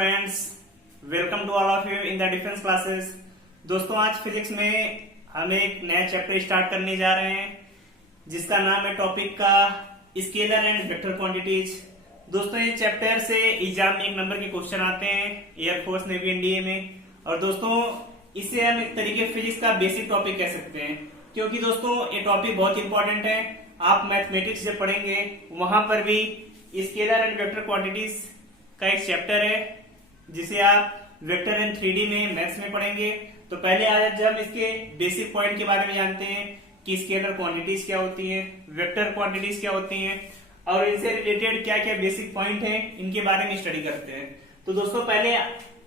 Friends, welcome to all of you in the defence classes. दोस्तों, आज physics में हम एक नया चैप्टर स्टार्ट करने जा रहे हैं जिसका नाम है टॉपिक का स्केलर एंड वेक्टर क्वांटिटीज। दोस्तों, ये चैप्टर से एग्जाम में 1 नंबर के क्वेश्चन आते हैं एयरफोर्स नेवी एनडीए में। और दोस्तों, इसे हम एक तरीके फिजिक्स का बेसिक टॉपिक कह सकते हैं, क्योंकि दोस्तों ये टॉपिक बहुत इंपॉर्टेंट है। आप मैथमेटिक्स जब पढ़ेंगे वहां पर भी स्केलर एंड वेक्टर क्वांटिटीज का एक चैप्टर है जिसे आप वेक्टर एंड 3D में मैथ्स में पढ़ेंगे। तो पहले आज हम इसके बेसिक पॉइंट के बारे में जानते हैं कि स्केलर क्वांटिटीज क्या होती हैं, वेक्टर क्वांटिटीज क्या होती हैं और इनसे रिलेटेड क्या क्या बेसिक पॉइंट हैं, इनके बारे में स्टडी करते हैं। तो दोस्तों, पहले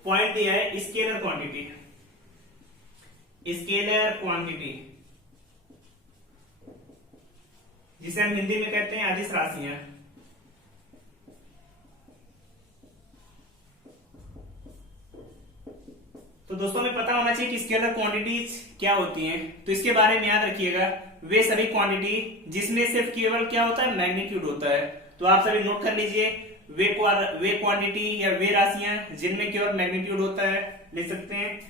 पॉइंट दिया है स्केलर क्वांटिटी। स्केलर क्वांटिटी जिसे हम हिंदी में कहते हैं अदिश राशियां। तो दोस्तों, हमें पता होना चाहिए कि स्केलर क्वांटिटीज क्या होती हैं। तो इसके बारे में याद रखिएगा, वे सभी क्वांटिटी जिसमें सिर्फ केवल क्या होता है, मैग्नीट्यूड होता है। तो आप सभी नोट कर लीजिए, वे क्वांटिटी या वे राशियां जिनमें केवल मैग्नीट्यूड होता है। लिख सकते हैं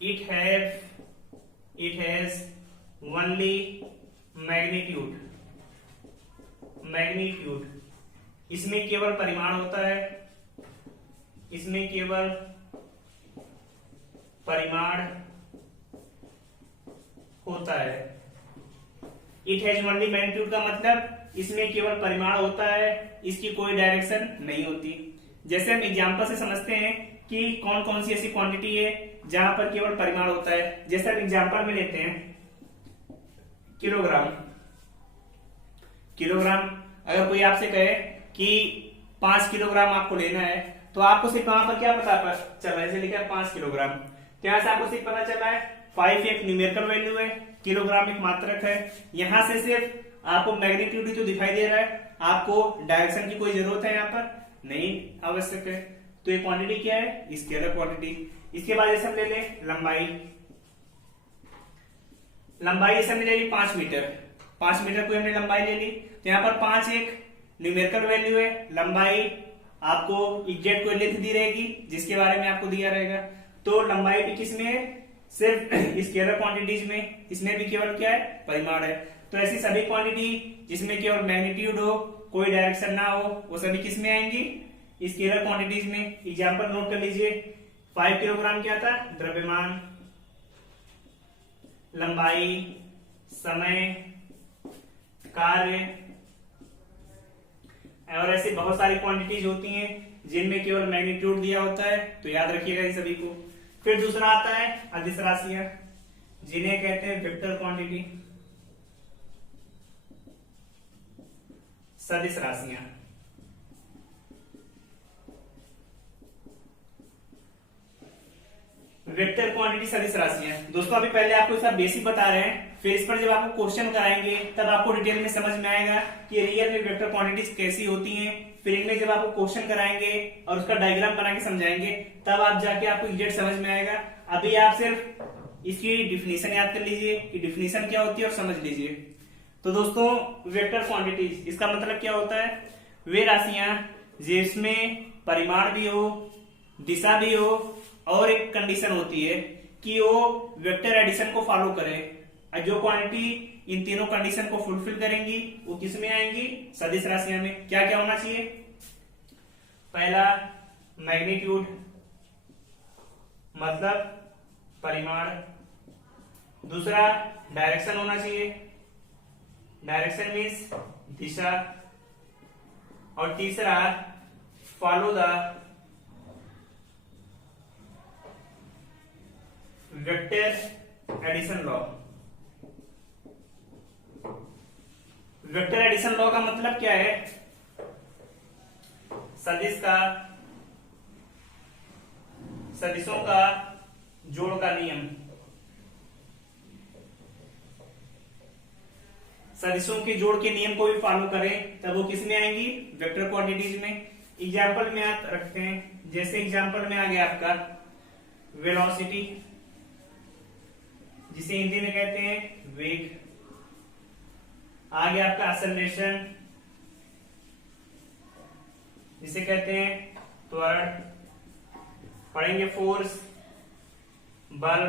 इट हैज ओनली मैग्नीट्यूड। इसमें केवल परिमाण होता है, इसमें केवल परिमाण होता है। इट हैज ओनली मैग्नीट्यूड का मतलब इसमें केवल परिमाण होता है, इसकी कोई डायरेक्शन नहीं होती। जैसे हम एग्जांपल से समझते हैं कि कौन कौन सी ऐसी क्वांटिटी है जहां पर केवल परिमाण होता है। जैसे हम एग्जांपल में लेते हैं किलोग्राम। अगर कोई आपसे कहे कि 5 किलोग्राम आपको लेना है, तो आपको सिर्फ वहां पर क्या पता चला है, जैसे लिखा है 5 किलोग्राम। तो यहां से आपको सिर्फ पता चला है 5 एक न्यूमेरिकल वैल्यू है, किलोग्राम एक मात्रक है। यहां से सिर्फ आपको मैग्नीट्यूड ही तो दिखाई दे रहा है, आपको डायरेक्शन की कोई जरूरत है यहाँ पर नहीं आवश्यक है। तो ये क्वांटिटी क्या है, स्केलर क्वांटिटी। इसके बाद जैसे हम ले लें लंबाई जैसे हमने ले ली 5 मीटर। 5 मीटर को हमने लंबाई ले ली, तो यहाँ पर 5 एक न्यूमेरिकल वैल्यू है। लंबाई आपको एग्जैक्ट कोई लेंथ दी रहेगी जिसके बारे में आपको दिया रहेगा। तो लंबाई भी किसमें है, सिर्फ स्केलर क्वांटिटीज में। इसमें भी केवल क्या है, परिमाण है। तो ऐसी सभी क्वांटिटी जिसमें केवल मैग्नीट्यूड हो, कोई डायरेक्शन ना हो, वो सभी किसमें आएंगी, स्केलर क्वांटिटीज में। एग्जांपल नोट कर लीजिए, 5 किलोग्राम क्या था, द्रव्यमान, लंबाई, समय, कार्य और ऐसी बहुत सारी क्वांटिटीज होती हैं जिनमें केवल मैग्नीट्यूड दिया होता है। तो याद रखिएगा इन सभी को। फिर दूसरा आता है अदिश राशियां, जिन्हें कहते हैं वेक्टर क्वांटिटी, सदिश राशियां। वेक्टर क्वांटिटी सदिश राशियां। दोस्तों, अभी पहले आपको इसका बेसिक बता रहे हैं, फिर इस पर जब आपको क्वेश्चन कराएंगे तब आपको डिटेल में समझ में आएगा कि रियल में वेक्टर क्वांटिटीज कैसी होती हैं। फिर इनमें जब आपको क्वेश्चन कराएंगे और उसका डायग्राम बना के समझाएंगे, तब आप जाके आपको एग्जैक्ट समझ में आएगा। अभी आप सिर्फ इसकी डिफिनीशन याद कर लीजिए कि डिफिनीशन क्या होती है और समझ लीजिए। तो दोस्तों, वेक्टर क्वांटिटीज इसका मतलब क्या होता है, वे राशियां जिसमें परिमाण भी हो, दिशा भी हो और एक कंडीशन होती है कि वो वेक्टर एडिशन को फॉलो करे। जो क्वांटिटी इन तीनों कंडीशन को फुलफिल करेंगी वो किस में आएंगी, सदिश राशियां में। क्या क्या होना चाहिए, पहला मैग्नीट्यूड मतलब परिमाण, दूसरा डायरेक्शन होना चाहिए, डायरेक्शन मीन्स दिशा, और तीसरा follow the vector addition law. Vector addition law का मतलब क्या है, सदिशों का जोड़ का नियम। सदिशों के जोड़ के नियम को भी फॉलो करें तब वो किस में आएंगी, वेक्टर क्वांटिटीज में। एग्जाम्पल में आप रखते हैं, जैसे एग्जाम्पल में आ गया आपका वेलोसिटी, जिसे हिंदी में कहते हैं वेग। आगे आपका एक्सेलरेशन, जिसे कहते हैं त्वरण, पढ़ेंगे फोर्स, बल,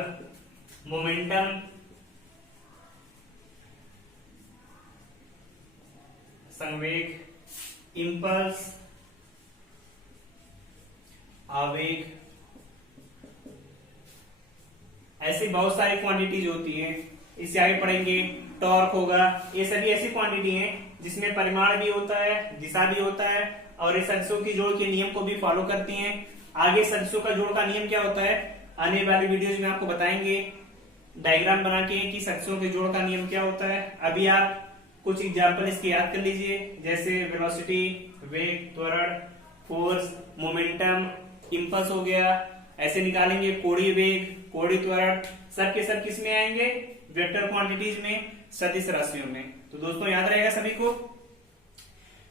मोमेंटम, संवेग, इंपल्स, आवेग, ऐसी बहुत सारी क्वांटिटीज होती हैं। इससे आगे पढ़ेंगे टॉर्क होगा। ये सभी ऐसी क्वांटिटी हैं जिसमें परिमाण भी होता है, दिशा भी होता है, और ये सदिशों की जोड़ के नियम को भी फॉलो करती हैं। आगे सदिशों का जोड़ का नियम क्या होता है आने वाली वीडियोज में आपको बताएंगे डायग्राम बना के कि सदिशों के जोड़ का नियम क्या होता है। अभी आप कुछ एग्जाम्पल इसके याद कर लीजिए, जैसे वेलोसिटी, वेग, त्वरण, फोर्स, मोमेंटम, इंपल्स हो गया। ऐसे निकालेंगे कोणीय वेग, कोणीय त्वरण, सब के सब किस में आएंगे? वेक्टर क्वांटिटीज में, सदिश राशियों में। तो दोस्तों याद रहेगा सभी को।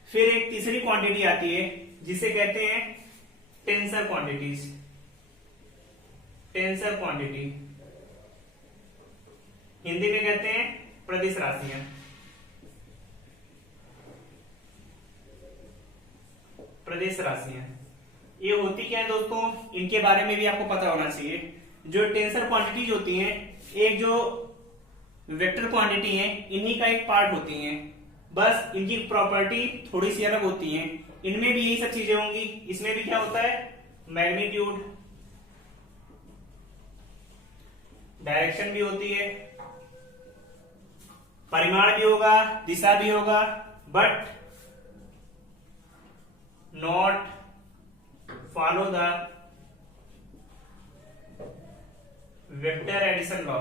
फिर एक तीसरी क्वांटिटी आती है जिसे कहते हैं tensor quantities. Tensor quantity Hindi में कहते हैं प्रदिश राशियां। प्रदेश राशियां ये होती क्या है दोस्तों, इनके बारे में भी आपको पता होना चाहिए। जो टेंसर क्वांटिटीज होती हैं, एक जो वेक्टर क्वांटिटी है, इन्हीं का एक पार्ट होती हैं। बस इनकी प्रॉपर्टी थोड़ी सी अलग होती है। इनमें भी यही सब चीजें होंगी। इसमें भी क्या होता है? मैग्नीट्यूड, डायरेक्शन भी होती है, परिमाण भी होगा, दिशा भी होगा, but not follow the vector addition law.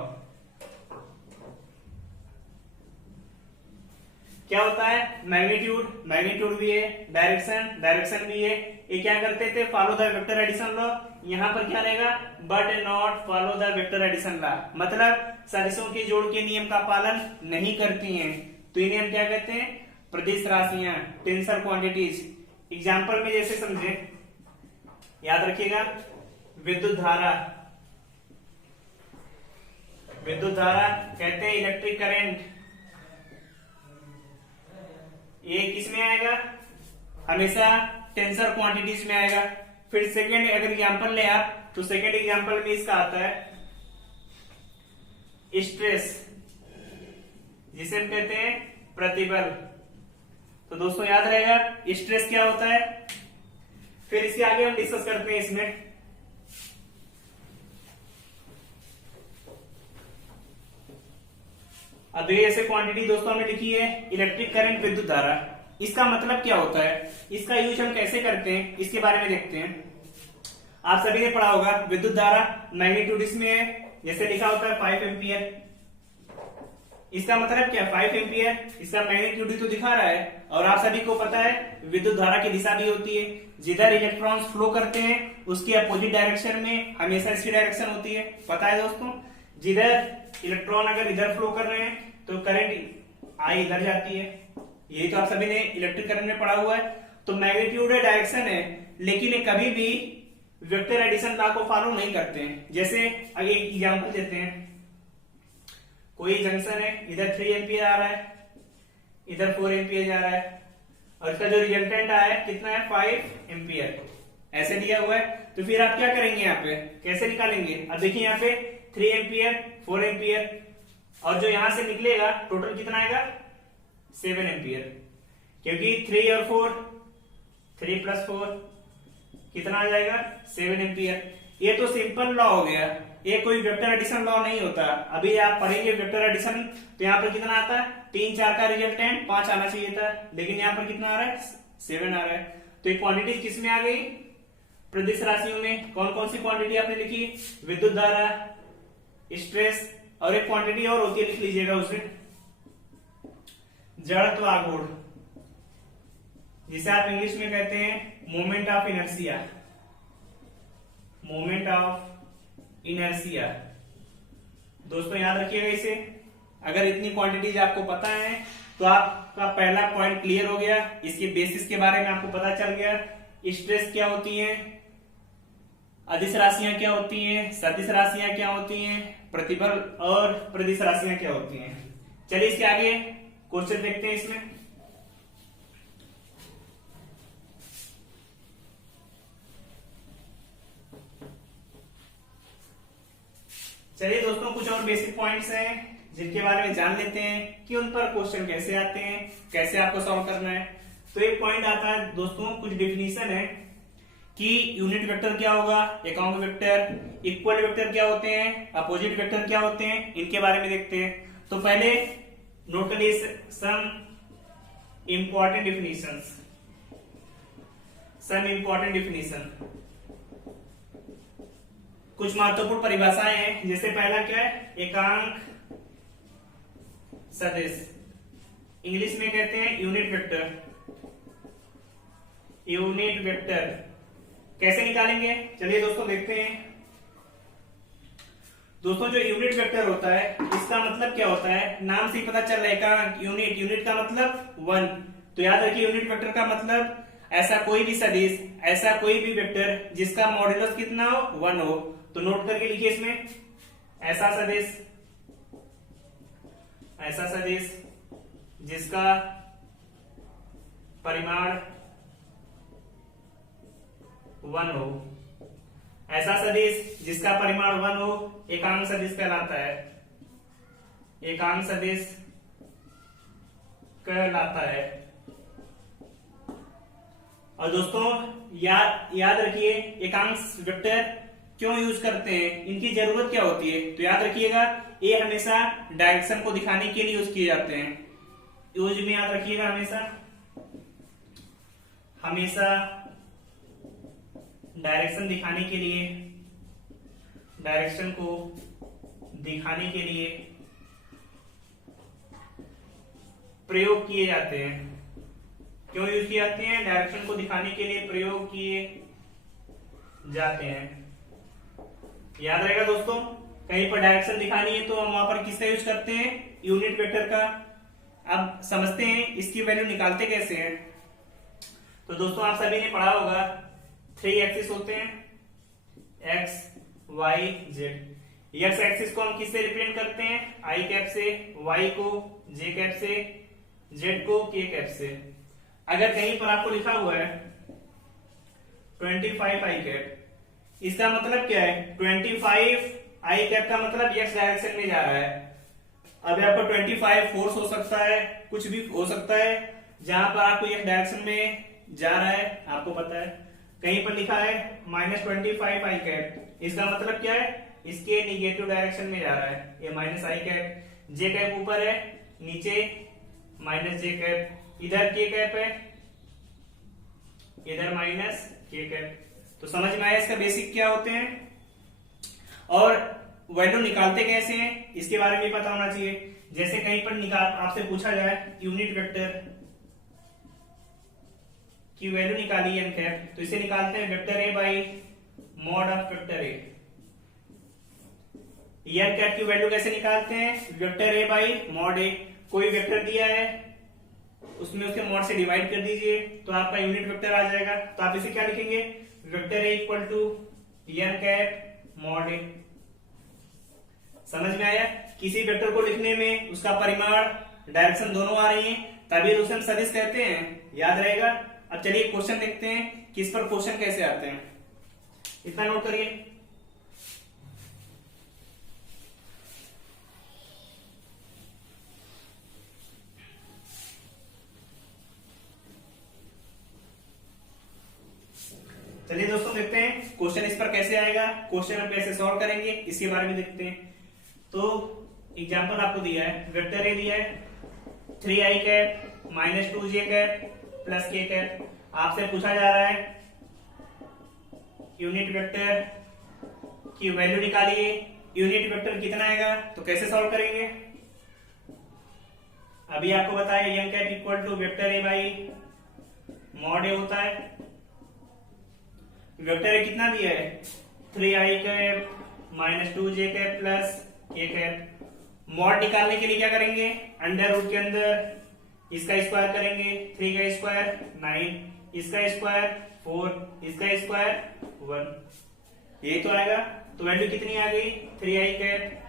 क्या होता है? मैग्नीट्यूड, मैग्नीट्यूड भी है, डायरेक्शन, डायरेक्शन भी है। ये क्या करते थे? Follow the vector addition law. यहां पर क्या रहेगा? But not follow the vector addition law, मतलब सदिशों के जोड़ के नियम का पालन नहीं करती हैं। तो इन्हें हम क्या कहते हैं? प्रदिश राशियां, टेंसर क्वांटिटीज। एग्जाम्पल में जैसे समझे, याद रखिएगा, विद्युत धारा, विद्युत धारा कहते हैं इलेक्ट्रिक करंट। ये किस में आएगा? हमेशा टेंसर क्वांटिटीज में आएगा। फिर सेकेंड अगर एग्जांपल ले आप, तो सेकेंड एग्जांपल में इसका आता है स्ट्रेस, जिसे हम कहते हैं प्रतिबल। तो दोस्तों याद रहेगा स्ट्रेस क्या होता है। फिर इसके आगे हम डिस्कस करते हैं। इसमें अब ये ऐसे क्वांटिटी दोस्तों हमने लिखी है, इलेक्ट्रिक करंट, विद्युत धारा। इसका मतलब क्या होता है, इसका यूज हम कैसे करते हैं, इसके बारे में देखते हैं। आप सभी ने पढ़ा होगा विद्युत धारा, मैग्नीट्यूड इसमें है, जैसे लिखा होता है 5 एम्पियर। इसका मतलब क्या? 5 एम्पियर, इसका मैग्नीट्यूड ही तो दिखा रहा है। और आप सभी को पता है विद्युत धारा की दिशा भी होती है, जिधर इलेक्ट्रॉन्स फ्लो करते हैं उसकी अपोजिट डायरेक्शन में हमेशा इसकी डायरेक्शन होती है। पता है दोस्तों, जिधर इलेक्ट्रॉन अगर इधर फ्लो कर रहे हैं तो करंट आई इधर जाती है। यही तो आप सभी ने इलेक्ट्रिक करंट में पढ़ा हुआ है। तो मैग्नीट्यूड है, डायरेक्शन है, लेकिन ये कभी भी वेक्टर एडिशन लॉ को फॉलो नहीं करते हैं। जैसे आगे एक एग्जांपल देते हैं, कोई जंक्शन है, इधर 3 एम्पियर आ रहा है, इधर 4 एम्पियर जा रहा है, और इसका जो रिजल्टेंट आया है कितना है? 5 एम्पियर ऐसे दिया हुआ है। तो फिर आप क्या करेंगे? यहाँ पे कैसे निकालेंगे? अब देखिए यहाँ पे 3 एम्पियर, 4 एम्पियर, और जो यहां से निकलेगा टोटल कितना आएगा? 7 एम्पियर, क्योंकि 3 और 4, 3 + 4 कितना आ जाएगा? 7 एम्पियर। ये तो सिंपल लॉ हो गया, ये कोई वेक्टर एडिशन लॉ नहीं होता। अभी आप पढ़ेंगे वेक्टर एडिशन, तो यहाँ पर कितना आता है? 3, 4 का रिजल्टेंट 5 आना चाहिए था, लेकिन यहाँ पर कितना आ रहा है? 7 आ रहा है। तो ये क्वांटिटी किस में आ गई? प्रदिश राशियों में। कौन कौन सी क्वांटिटी आपने लिखी? विद्युत धारा, स्ट्रेस, और एक क्वांटिटी और होती है, लिख लीजिएगा उसे, जड़त्व आघूर्ण, जिसे आप इंग्लिश में कहते हैं moment of inertia. Moment of inertia दोस्तों याद रखिएगा इसे। अगर इतनी क्वांटिटीज आपको पता है तो आपका पहला पॉइंट क्लियर हो गया। इसके बेसिस के बारे में आपको पता चल गया। स्ट्रेस क्या होती है, अदिश राशियां क्या होती हैं, सदिश राशियां क्या होती हैं, प्रतिबल और प्रदिश राशियां क्या होती हैं। चलिए इसके आगे क्वेश्चन देखते हैं। इसमें चलिए दोस्तों, कुछ और बेसिक पॉइंट्स हैं जिनके बारे में जान लेते हैं कि उन पर क्वेश्चन कैसे आते हैं, कैसे आपको सॉल्व करना है। तो एक पॉइंट आता है दोस्तों, कुछ डेफिनेशन है कि यूनिट वेक्टर क्या होगा, एकांक वेक्टर, इक्वल वेक्टर क्या होते हैं, अपोजिट वेक्टर क्या होते हैं, इनके बारे में देखते हैं। तो पहले नोट कर लिए सम इंपॉर्टेंट डेफिनेशन, कुछ महत्वपूर्ण परिभाषाएं हैं। जैसे पहला क्या है, एकांक सदिश, इंग्लिश में कहते हैं यूनिट वेक्टर। कैसे निकालेंगे, चलिए दोस्तों देखते हैं। दोस्तों जो यूनिट वेक्टर होता है इसका मतलब क्या होता है, नाम से ही पता चल रहा है, एकांक यूनिट का मतलब 1। तो याद रखिए यूनिट वेक्टर का मतलब ऐसा कोई भी सदिश, ऐसा कोई भी वेक्टर जिसका मॉड्यूलस कितना हो, 1 हो। तो नोट करके लिखिए इसमें, ऐसा सदिश जिसका परिमाण 1 हो, ऐसा सदिश जिसका परिमाण 1 हो एकांक सदिश कहलाता है, एकांक सदिश कहलाता है। और दोस्तों याद रखिए एकांक वेक्टर क्यों यूज करते हैं, इनकी जरूरत क्या होती है। तो याद रखिएगा ये हमेशा डायरेक्शन को दिखाने के लिए यूज किए जाते हैं। यूज में याद रखिएगा हमेशा डायरेक्शन को दिखाने के लिए प्रयोग किए जाते हैं। क्यों यूज किए जाते हैं, डायरेक्शन को दिखाने के लिए प्रयोग किए जाते हैं। याद रहेगा दोस्तों, कहीं पर डायरेक्शन दिखानी है तो हम वहां पर किसका यूज करते हैं, यूनिट वेक्टर का। अब समझते हैं इसकी वैल्यू निकालते कैसे हैं। तो दोस्तों आप सभी ने पढ़ा होगा 3 एक्सिस होते हैं, X Y Z. X axis को हम किससे रिप्रेजेंट करते हैं, आई कैप से, वाई को जे कैप से, जेड को के कैप से। अगर कहीं पर आपको लिखा हुआ है 25 आई कैप, इसका मतलब क्या है, 25 आई कैप का मतलब एक्स डायरेक्शन में जा रहा है। अब आपको 25 फोर्स हो सकता है, कुछ भी हो सकता है, जहां पर आपको एक्स डायरेक्शन में जा रहा है आपको पता है। कहीं पर लिखा है -25 आई कैप, इसका मतलब क्या है, इसके निगेटिव डायरेक्शन में जा रहा है। ये माइनस आई कैप, जे कैप ऊपर है, नीचे माइनस जे कैप, इधर के कैप है, इधर माइनस के कैप। तो समझ में आया इसका बेसिक क्या होते हैं और वैल्यू निकालते कैसे हैं, इसके बारे में पता होना चाहिए। जैसे कहीं पर आपसे पूछा जाए यूनिट वेक्टर की वैल्यू निकाली एन कैप, तो इसे निकालते हैं vector A by mod of vector A. N cap की वैल्यू कैसे निकालते हैं, vector A by mod A. कोई वेक्टर दिया है उसमें उसके मॉड से डिवाइड कर दीजिए तो आपका यूनिट वेक्टर आ जाएगा। तो आप इसे क्या लिखेंगे, vector A equal to N cap mod A. समझ में आया, किसी वेक्टर को लिखने में उसका परिमाण डायरेक्शन दोनों आ रही है तभी उसे हम सदिश कहते हैं, याद रहेगा। अब चलिए क्वेश्चन देखते हैं कि इस पर क्वेश्चन कैसे आते हैं, इतना नोट करिए। चलिए दोस्तों देखते हैं क्वेश्चन इस पर कैसे आएगा, क्वेश्चन हम कैसे सॉल्व करेंगे इसके बारे में देखते हैं। तो एग्जांपल आपको दिया है, वेक्टर ए दिया है 3 I cap minus 2 J cap plus K cap. आपसे पूछा जा रहा है यूनिट वेक्टर की वैल्यू निकालिए। यूनिट वेक्टर कितना आएगा, तो कैसे सॉल्व करेंगे, अभी आपको बताया N cap equal to vector A by mod A होता है। वेक्टर ए कितना दिया है, 3 I cap minus 2 J cap plus K cap. Mod निकालने के लिए क्या करेंगे, अंडर रूट के अंदर इसका स्क्वायर करेंगे, 3 का स्क्वायर 9, इसका स्क्वायर 4, इसका स्क्वायर 1, ये तो आएगा। तो वैल्यू कितनी आ गई, 3 I cap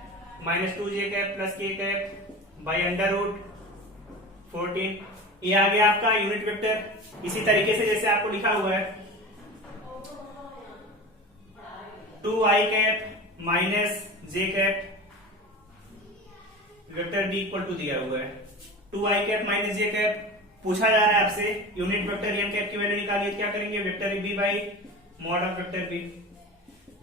minus 2 J cap plus K cap by under root 14। ये आ गया आपका यूनिट वेक्टर। इसी तरीके से जैसे आपको लिखा हुआ है 2 I cap minus J cap vector B equal to दिया हुआ है 2i cap minus J cap. पूछा जा रहा है आपसे यूनिट वेक्टर एम कैप की वैल्यू निकालिए, क्या करेंगे vector B by mod of vector B.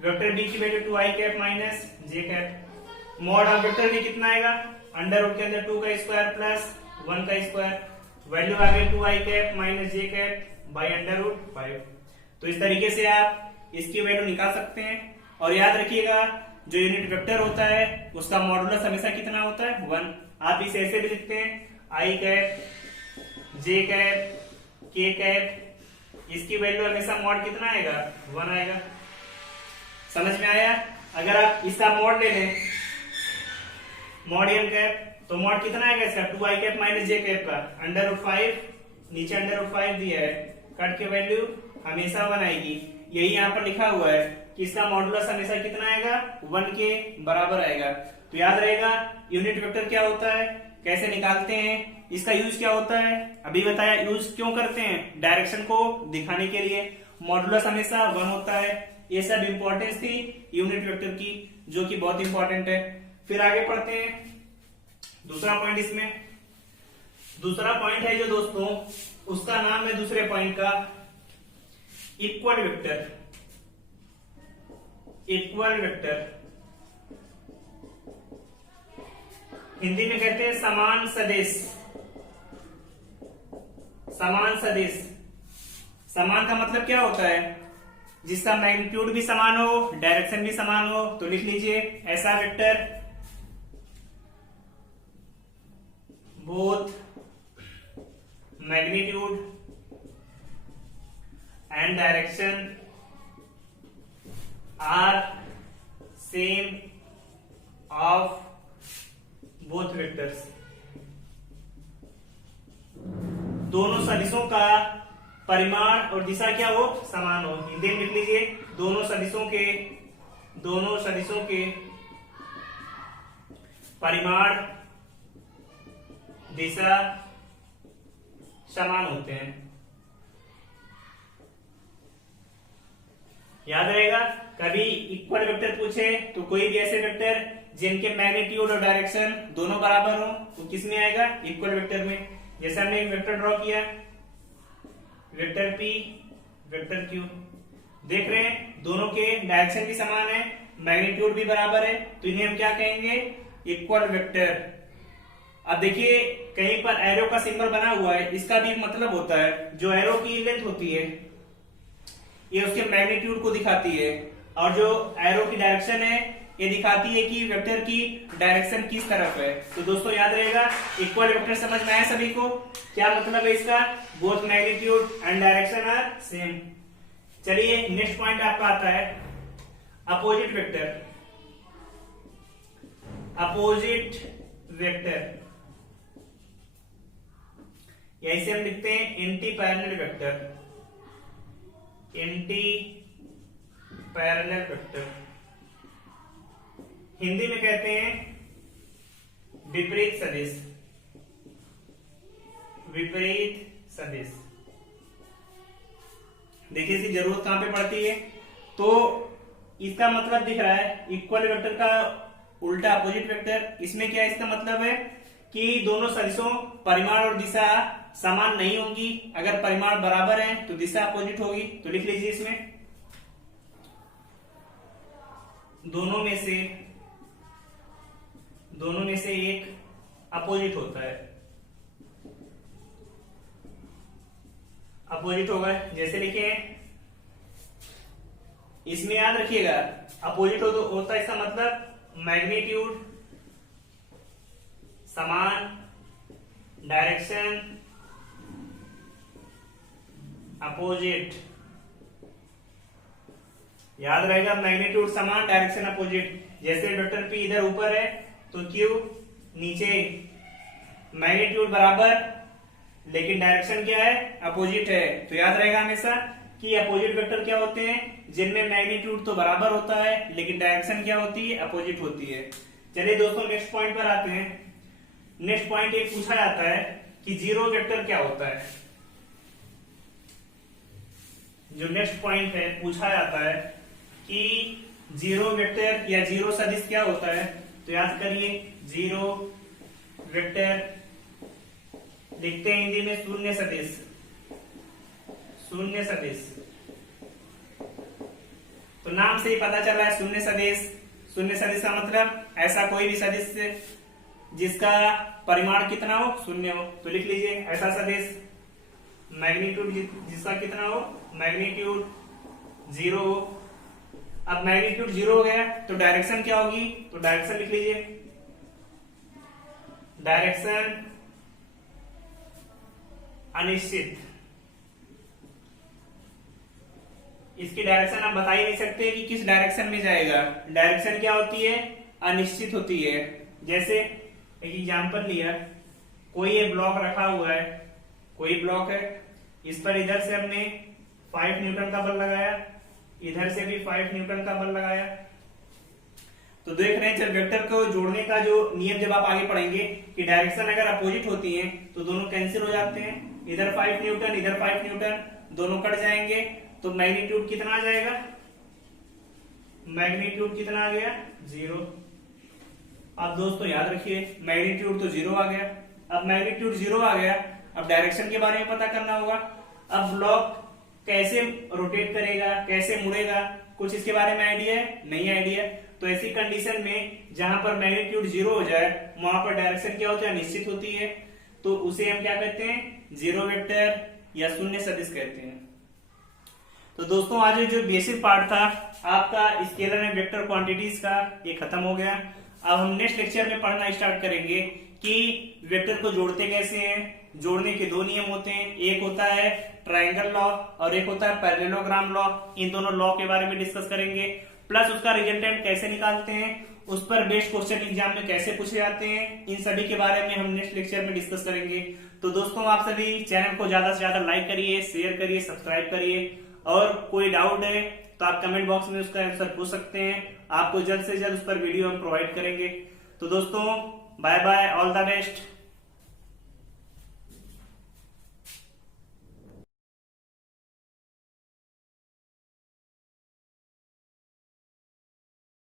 Vector B की value 2i cap minus J cap. Mod of vector B कितना आएगा, अंडर रूट के अंदर 2 का स्क्वायर प्लस 1 का स्क्वायर, वैल्यू आ गई 2i cap minus J cap by under root 5। तो इस तरीके से आप इसकी वैल्यू निकाल सकते हैं। और याद रखिएगा जो यूनिट वेक्टर होता है उसका मॉडुलस हमेशा कितना होता है 1। आप इसे ऐसे भी लिखते हैं आई कैप जे कैप के कैप, इसकी वैल्यू हमेशा मॉड कितना आएगा 1 आएगा। समझ में आया। अगर आप इसका मॉड ले लें मॉड एम कैप तो मॉड कितना आएगा इसका 2i cap minus J cap का अंडर रूट 5, नीचे अंडर रूट 5 दिया है, कट के वैल्यू हमेशा 1 आएगी। यही यहाँ पर लिखा हुआ है कि इसका मॉडुलस हमेशा कितना आएगा 1 के बराबर आएगा। तो याद रहेगा यूनिट वेक्टर क्या होता है, कैसे निकालते हैं, इसका यूज क्या होता है अभी बताया। यूज क्यों करते हैं, डायरेक्शन को दिखाने के लिए। मॉडुलस हमेशा 1 होता है। ये सब इंपॉर्टेंस थी यूनिट वेक्टर की जो कि बहुत इंपॉर्टेंट है। फिर आगे पढ़ते हैं दूसरा पॉइंट। इसमें दूसरा पॉइंट है जो दोस्तों उसका नाम है दूसरे पॉइंट का equal vector. Equal vector Hindi में कहते हैं समान सदिश। समान सदिश, समान का मतलब क्या होता है, जिसका मैग्नीट्यूड भी समान हो डायरेक्शन भी समान हो। तो लिख लीजिए ऐसा vector both magnitude and direction are same of both vectors। दोनों सदिशों का परिमाण और दिशा क्या हो समान हो। हिंदी में लिख लीजिए दोनों सदिशों के परिमाण दिशा समान होते हैं। याद रहेगा कभी इक्वल वेक्टर पूछे तो कोई भी ऐसे वेक्टर जिनके मैग्नीट्यूड और डायरेक्शन दोनों बराबर हो तो किस में आएगा इक्वल वेक्टर में। जैसे हमने एक वेक्टर ड्रॉ किया वेक्टर पी वेक्टर क्यू, देख रहे हैं दोनों के डायरेक्शन भी समान है मैग्नीट्यूड भी बराबर है, तो इन्हें हम क्या कहेंगे इक्वल वेक्टर। अब देखिए कहीं पर एरो का सिंबल बना हुआ है, इसका भी मतलब होता है जो एरो की लेंथ होती है ये उसके मैग्नीट्यूड को दिखाती है, और जो एरो की डायरेक्शन है ये दिखाती है कि वेक्टर की डायरेक्शन किस तरफ है। तो दोस्तों याद रहेगा इक्वल वेक्टर समझ में आया सभी को, क्या मतलब है इसका, both magnitude and direction are same. चलिए नेक्स्ट पॉइंट आपका आता है अपोजिट वेक्टर। अपोजिट वेक्टर या इसे हम लिखते हैं anti parallel vector. Anti parallel vector Hindi में कहते हैं विपरीत सदिश। विपरीत सदिश देखिए इसकी जरूरत कहां पे पड़ती है, तो इसका मतलब दिख रहा है इक्वल वेक्टर का उल्टा अपोजिट वेक्टर। इसमें क्या इसका मतलब है कि दोनों सदिशों परिमाण और दिशा समान नहीं होंगी, अगर परिमाण बराबर है तो दिशा अपोजिट होगी। तो लिख लीजिए इसमें दोनों में से एक अपोजिट होता है। अपोजिट होगा जैसे लिखे इसमें याद रखिएगा अपोजिट होता है इसका मतलब मैग्नीट्यूड समान, डायरेक्शन अपोजिट। याद रहेगा मैग्नीट्यूड समान डायरेक्शन अपोजिट। जैसे वेक्टर पी इधर ऊपर है तो क्यू नीचे, मैग्नीट्यूड बराबर लेकिन डायरेक्शन क्या है अपोजिट है। तो याद रहेगा हमेशा कि अपोजिट वेक्टर क्या होते हैं जिनमें मैग्नीट्यूड तो बराबर होता है लेकिन डायरेक्शन क्या होती है अपोजिट होती है। चलिए दोस्तों नेक्स्ट पॉइंट पर आते हैं। नेक्स्ट पॉइंट एक पूछा जाता है कि जीरो वेक्टर क्या होता है। जो नेक्स्ट पॉइंट है पूछा जाता है कि जीरो वेक्टर या जीरो सदिश क्या होता है, तो याद करिए जीरो वेक्टर लिखते हैं हिंदी में शून्य सदिश। शून्य सदिश तो नाम से ही पता चला है शून्य सदिश। शून्य सदिश का मतलब ऐसा कोई भी सदिश जिसका परिमाण कितना हो, शून्य हो। तो लिख लीजिए ऐसा सदिश मैग्नीट्यूड जिसका कितना हो, मैग्नीट्यूड जीरो हो। अब मैग्नीट्यूड जीरो हो गया तो डायरेक्शन क्या होगी, तो डायरेक्शन लिख लीजिए, डायरेक्शन अनिश्चित। इसकी डायरेक्शन आप बता ही नहीं सकते कि किस डायरेक्शन में जाएगा। डायरेक्शन क्या होती है, अनिश्चित होती है। जैसे एक एग्जांपल लिया, कोई ये ब्लॉक रखा हुआ है, कोई ब्लॉक है, इस पर इधर से हमने 5 न्यूटन का बल लगाया, इधर से भी 5 न्यूटन का बल लगाया। तो देख रहे हैं जब वेक्टर को जोड़ने का जो नियम जब आप आगे पढ़ेंगे कि डायरेक्शन अगर अपोजिट होती है तो दोनों कैंसिल हो जाते हैं। इधर 5 न्यूटन इधर 5 न्यूटन दोनों कट जाएंगे तो मैग्नीट्यूड कितना आ जाएगा, मैग्नीट्यूड कितना आ गया, जीरो। अब दोस्तों याद रखिए मैग्नीट्यूड तो जीरो आ गया। अब मैग्नीट्यूड जीरो आ गया, अब डायरेक्शन के बारे में पता करना होगा। अब ब्लॉक कैसे रोटेट करेगा, कैसे मुड़ेगा, कुछ इसके बारे में आइडिया है, नहीं आइडिया। तो ऐसी कंडीशन में जहां पर मैग्नीट्यूड जीरो हो जाए वहां पर डायरेक्शन क्या होती है, निश्चित होती है। तो उसे हम क्या कहते हैं, जीरो वेक्टर या शून्य सदिश कहते हैं। तो दोस्तों आज जो बेसिक पार्ट था आपका स्केलर एंड वेक्टर क्वांटिटीज का, ये खत्म हो गया। अब हम नेक्स्ट लेक्चर में पढ़ना स्टार्ट करेंगे कि वेक्टर को जोड़ते कैसे हैं। जोड़ने के 2 नियम होते हैं, एक होता है ट्रायंगल लॉ और एक होता है पैरेललोग्राम लॉ। इन दोनों लॉ के बारे में डिस्कस करेंगे, प्लस उसका रिजल्टेंट कैसे निकालते हैं, उस पर बेस्ड क्वेश्चन एग्जाम में कैसे पूछे जाते हैं, इन सभी के बारे में हम नेक्स्ट लेक्चर में डिस्कस करेंगे। तो दोस्तों आप सभी चैनल को ज्यादा से ज्यादा लाइक करिए, शेयर करिए, सब्सक्राइब करिए, और कोई डाउट है तो आप कमेंट बॉक्स में उसका आंसर पूछ सकते हैं। आपको जल्द से जल्द उस पर वीडियो हम प्रोवाइड करेंगे। तो दोस्तों bye bye, all the best.